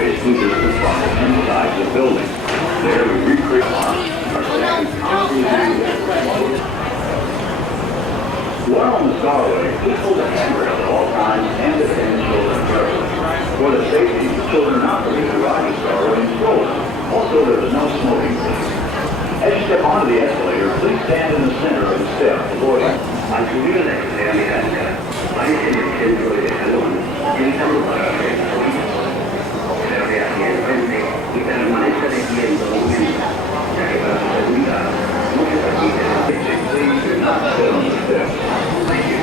basically just the front and sides of the building. There we recreate our while on the Starway, please hold the handrail at all times and attend children carefully. For the safety, children are not permitted to ride the Starway in strollers. Also, there is no smoking zone. As you step onto the escalator, please stand in the center of the steps, avoiding. Al subir la escalera mecánica, parece en el centro del escalón, evitando para la derecha. Observe hacia el frente y permanezca de pie en todo momento, ya que para su seguridad no se permite la leche. Please do not sit on the steps. Thank you.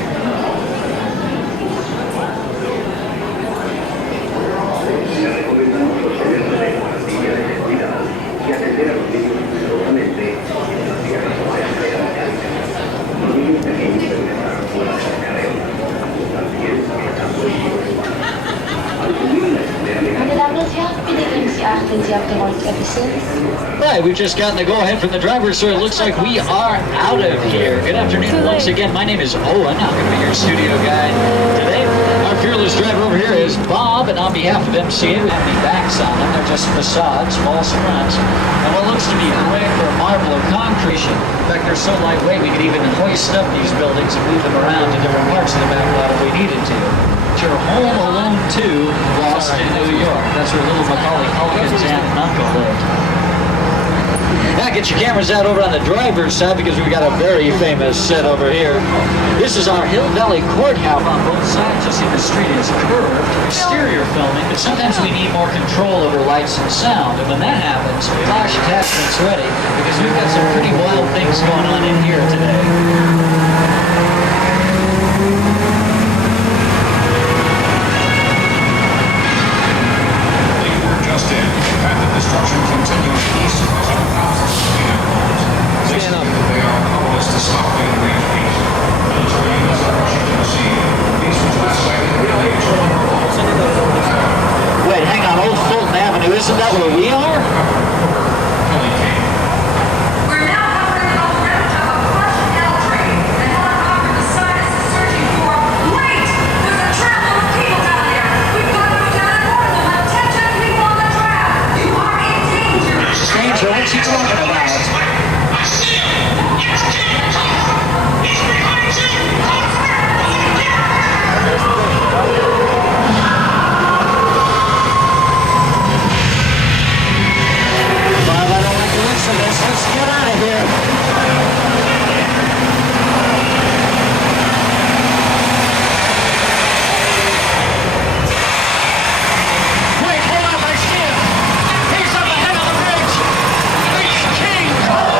Se recomendamos los servicios de guardia de seguridad y atender a los niños cuidadosamente en las tierras de la escalera mecánica. Los niños pequeños deben estar fuera de la escalera. También están prohibidos. Al subir la escalera mecánica. Right, we've just gotten the go-ahead from the driver, so it looks like we are out of here. Good afternoon once again. My name is Owen. I'm going to be your studio guide today. Our fearless driver over here is Bob, and on behalf of MCA, we have any backs on them. They're just facades, false fronts, and what looks to be brick or marble or concrete. In fact, they're so lightweight we could even hoist up these buildings and move them around to different parts of the back lot if we needed to. Your Home Alone 2, Lost in New York. That's where little Macaulay Culkin's aunt and uncle lived. Now get your cameras out over on the driver's side because we've got a very famous set over here. This is our Hill Valley Courthouse on both sides. You'll see the street is curved. Exterior filming, but sometimes we need more control over lights and sound. And when that happens, flash attachments ready because we've got some pretty wild things going on in here today. Destruction continues east of our houses. Stand up. They are powerless to stop the peace. Military units are rushing to the scene. Peace was last sighted nearly 200 miles. Wait, hang on, Old Fulton Avenue, isn't that where we are? We're now hovering on the limit of a crushed L train. The helicopter beside us is searching for. Wait! There's a trail of people down there. We've got to go down and board them. Attention, people on the track. You are in danger. Stranger, what's he talking about? I see him. It's Jim. He's behind you. Bob, I don't like the looks of this. Let's get out of here. Wait, hold on, I see him. He's up ahead of the bridge. It's King Kong.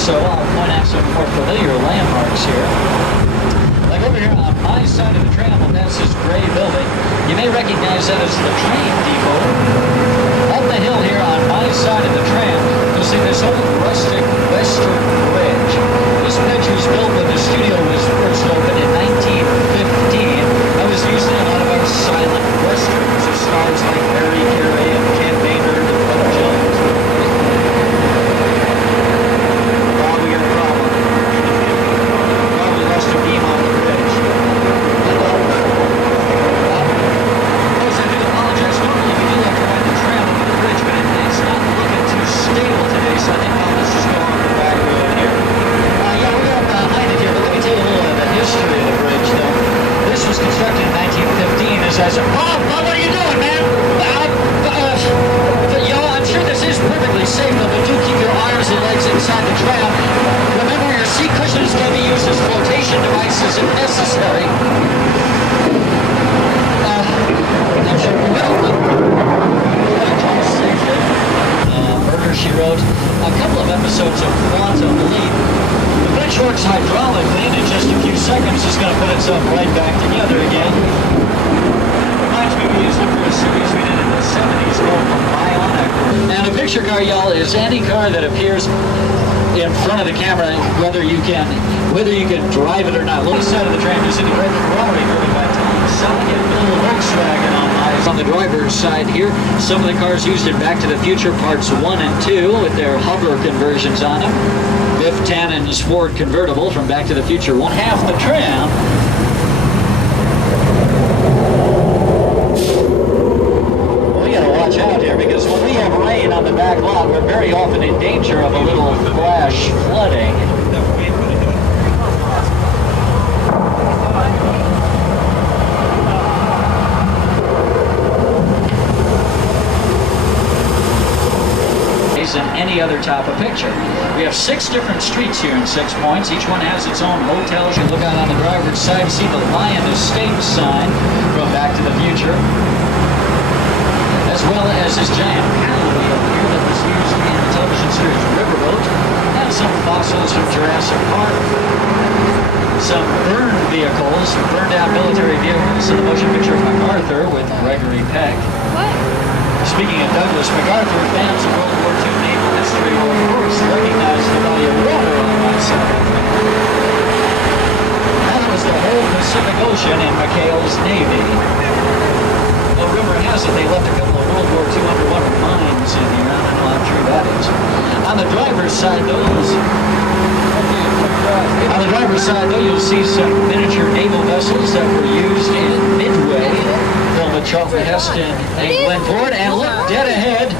So I'll point out some more familiar landmarks here. Like over here on my side of the tram, that's this gray building. You may recognize that as the train depot. Up the hill here on my side of the tram, you'll see this old rustic western bridge. This bridge was built when the studio was first opened in 1915. That was used in a lot of our silent westerns with stars like Harry Carey and Ken Maynard and Bud Jones. Hydraulically, and it just going to put itself right back together again. Reminds me, we used it for a series we did in the 70s called Bionic. And a picture car, y'all, is any car that appears in front of the camera, whether you can drive it or not. Look side of the tram, you see the red Ferrari driven by Tom Selleck and little Volkswagen on the driver's side here. Some of the cars used in Back to the Future Parts 1 and 2 with their hover conversions on them. Biff Tannen's Ford convertible from Back to the Future 1. Half the tram. We gotta watch out here because when we have rain on the back lot, we're very often in danger of a little flash flooding. Than any other type of picture. We have 6 different streets here in 6 points. Each one has its own hotels. You look out on the driver's side, you see the Lion Estate sign from Back to the Future, as well as this giant paddle wheel here that was used in the television series Riverboat, and some fossils from Jurassic Park, some burned vehicles, burned out military vehicles in the motion picture of MacArthur with Gregory Peck. Speaking of Douglas MacArthur, fans of World War II naval history will of course recognize the body of water on my side. That was the whole Pacific Ocean in McHale's Navy. Well, rumor has it they left a couple of World War II underwater mines in here. I don't know how true that is. On the driver's side, though, you'll see some miniature naval vessels that were used in Midway. Charlton Heston and Glenn Ford, and look dead ahead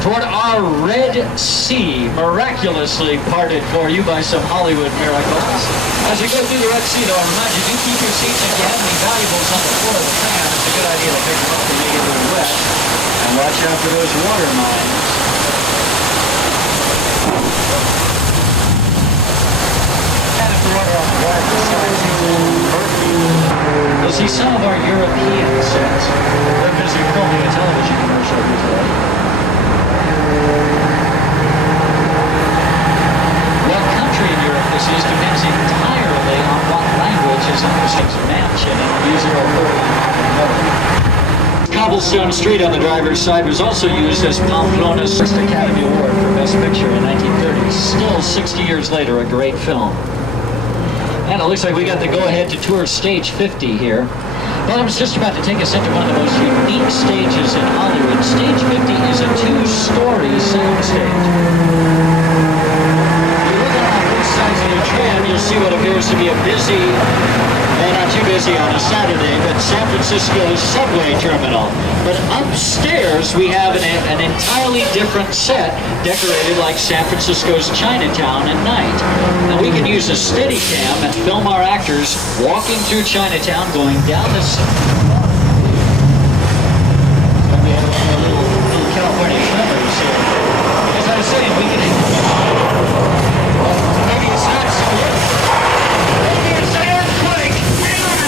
toward our Red Sea, miraculously parted for you by some Hollywood miracles. As you go through the Red Sea, though, I remind you, do keep your seats. If you have any valuables on the floor of the tram, it's a good idea to pick them up and make it a little wet. And watch out for those water mines. And if the water on the driver's side seems a little murky, you'll see some of our European sets. They're busy filming a television commercial today. What country in Europe this is depends entirely on what language is in this mansion and user Cobblestone Street on the driver's side was also used as Pamplona's first Academy Award for Best Picture in 1930. Still, 60 years later, a great film. And it looks like we got the go-ahead to tour Stage 50 here. Bob's just about to take us into one of the most unique stages in Hollywood. Stage 50 is a 2-story soundstage. If you look on both sides of the tram, you'll see what appears to be a busy, well, not too busy on a Saturday, but San Francisco subway terminal. But upstairs, we have an entirely different set, decorated like San Francisco's Chinatown at night. Now, we can use a Steadicam and film our actors walking through Chinatown, going down the street. We have a little California tremors here. As I was saying, we can... Maybe it's not so good. Maybe it's an earthquake. Hang on.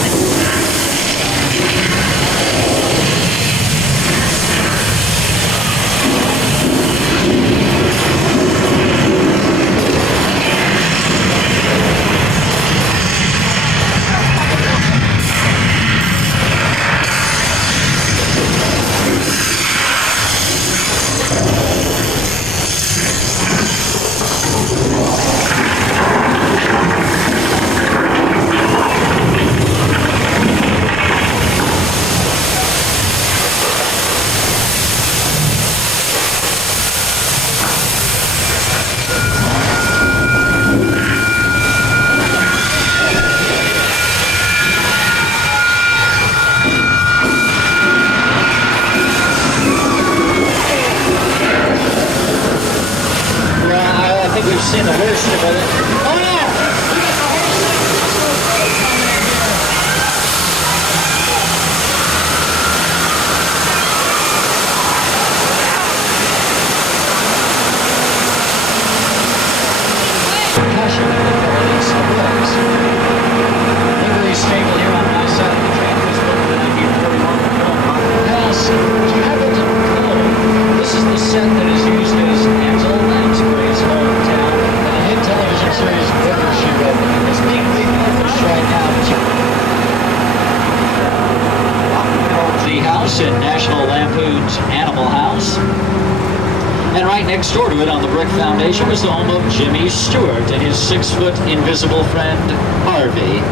next door to it on the brick foundation was the home of Jimmy Stewart and his 6-foot invisible friend, Harvey.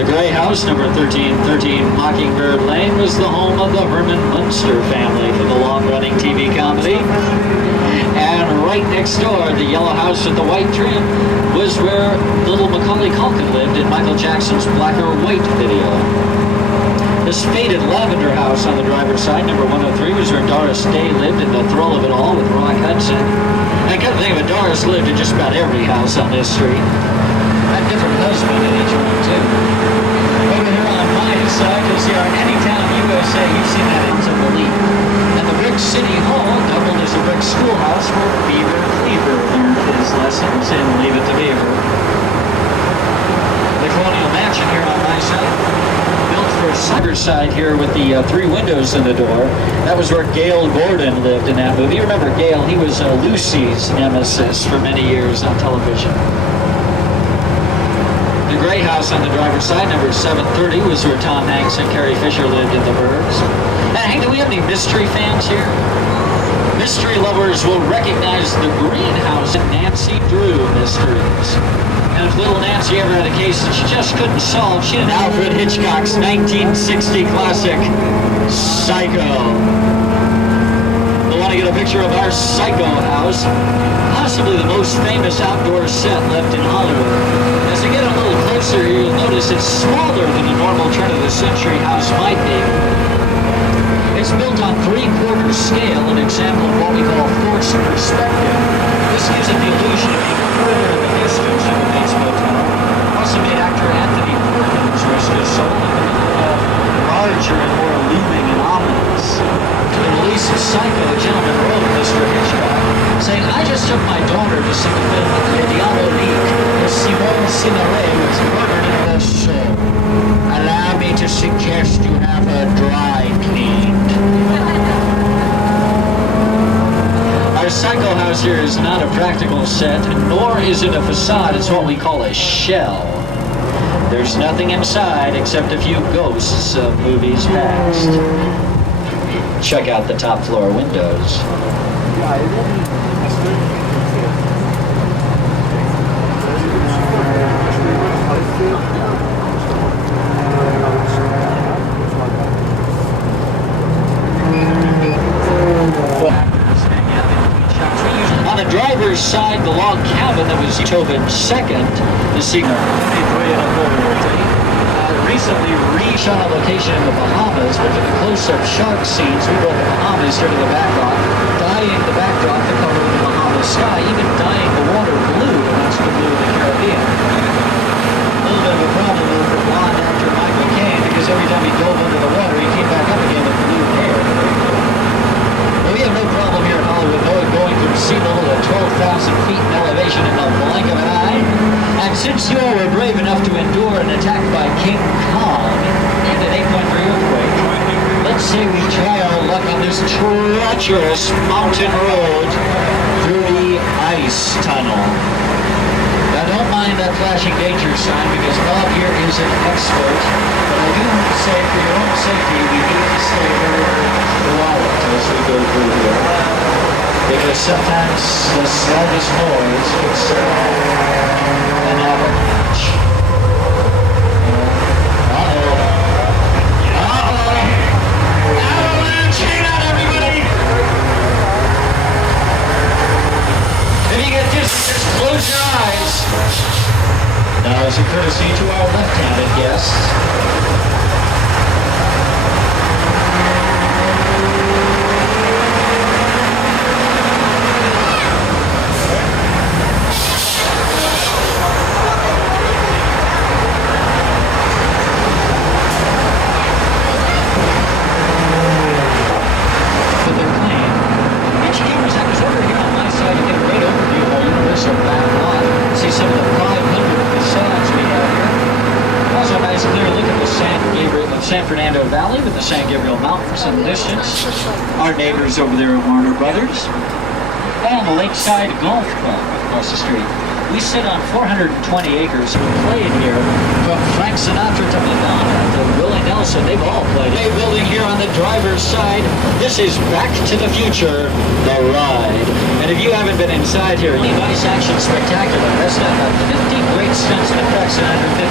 The gray house, number 1313 Mockingbird Lane, was the home of the Herman Munster family for the long-running TV comedy. And right next door, the yellow house with the white trim, was where little Macaulay Culkin lived in Michael Jackson's Black or White video. This faded lavender house on the driver's side, number 103, was where Doris Day lived in the thrill of it all with Rock Hudson. And I couldn't think of it, Doris lived in just about every house on this street. Had a different husband in each one, too. Over here on my side, you'll see our Anytown USA. You've seen that in some Elite. And the Brick City Hall doubled as a brick schoolhouse where Beaver Cleaver learned his lessons in Leave It to Beaver. The Colonial Mansion here on my side, built for side here with the 3 windows in the door. That was where Gail Gordon lived in that movie. You remember Gail? He was Lucy's nemesis for many years on television. The gray house on the driver's side, number 730, was where Tom Hanks and Carrie Fisher lived in the Burbs. Hey, do we have any mystery fans here? Mystery lovers will recognize the greenhouse in Nancy Drew Mysteries. And if little Nancy ever had a case that she just couldn't solve, she had Alfred Hitchcock's 1960 classic, Psycho. You'll want to get a picture of our Psycho house, possibly the most famous outdoor set left in Hollywood. As you get a little closer here, you'll notice it's smaller than a normal turn-of-the-century house might be. It's built on 3/4 scale, an example of what we call forced perspective. This gives it the illusion of being further in the distance than the Bates Motel. Also made actor Anthony Perkins rest his soul larger and more looming and ominous. To the release of Psycho, a gentleman wrote Mr. Hitchcock, saying, I just took my daughter to see the film Le Diabolique, as Simone Signoret was murdered in her soul. Allow me to suggest you have her dry cleaned. Our Psycho house here is not a practical set, nor is it a facade. It's what we call a shell. There's nothing inside except a few ghosts of movies past. Check out the top floor windows. On the driver's side, the log cabin that was Beethoven's second, the secret. Recently re-shot a location in the Bahamas, but for the close-up shark scenes, we brought the Bahamas here to the backdrop, dyeing the backdrop the color of the Bahamas sky, even dyeing the water blue to match the blue of the Caribbean. A little bit of a problem for blonde actor Michael Caine, because every time he dove under the water, he came back up again with blue hair. But we have no problem here in Hollywood, going from sea level to 12,000 feet in elevation in the blink of an eye. And since you all were brave enough to endure an attack by King Kong and an 8.3 earthquake, let's say we try our luck on this treacherous mountain road through the ice tunnel. Now don't mind that flashing danger sign, because Bob here is an expert, but I do say for your own safety, we need to stay very quiet as we go through here, because sometimes the slightest noise can set off an avalanche. Avalanche! Hang on, everybody! If you get dizzy, just close your eyes. Now, as a courtesy to our left-handed guests, some of the 500 facades we have here. Also a nice clear look at the San Fernando Valley with the San Gabriel Mountains in the distance. Our neighbors over there at Warner Brothers. And the Lakeside Golf Club across the street. We sit on 420 acres. We played here from Frank Sinatra to Madonna to Willie Nelson. They've all played. A building here on the driver's side. This is Back to the Future, the ride. And if you haven't been inside here, Levi's Action Spectacular. That's done 50 great stunts and effects in under 15